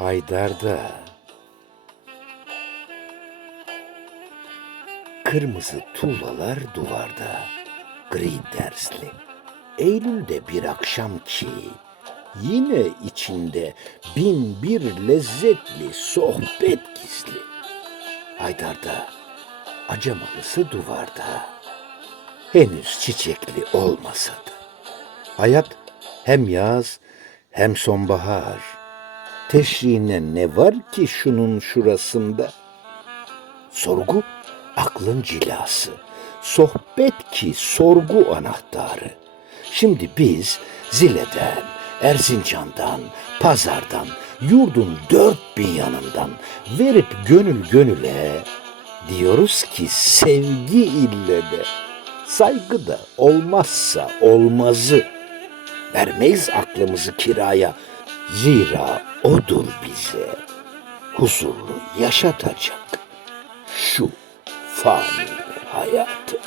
Haydar'da kırmızı tuğlalar duvarda, gri dersli. Eylül'de bir akşam ki yine içinde bin bir lezzetli sohbet gizli. Haydar'da acemalısı duvarda, henüz çiçekli olmasa da. Hayat hem yaz hem sonbahar. Teşrine ne var ki şunun şurasında? Sorgu aklın cilası. Sohbet ki sorgu anahtarı. Şimdi biz Zile'den, Erzincan'dan, Pazar'dan, yurdun dört bin yanından verip gönül gönüle diyoruz ki sevgi ille de saygı da olmazsa olmazı. Vermeyiz aklımızı kiraya. Zira odur bize huzurlu yaşatacak şu fani hayatı.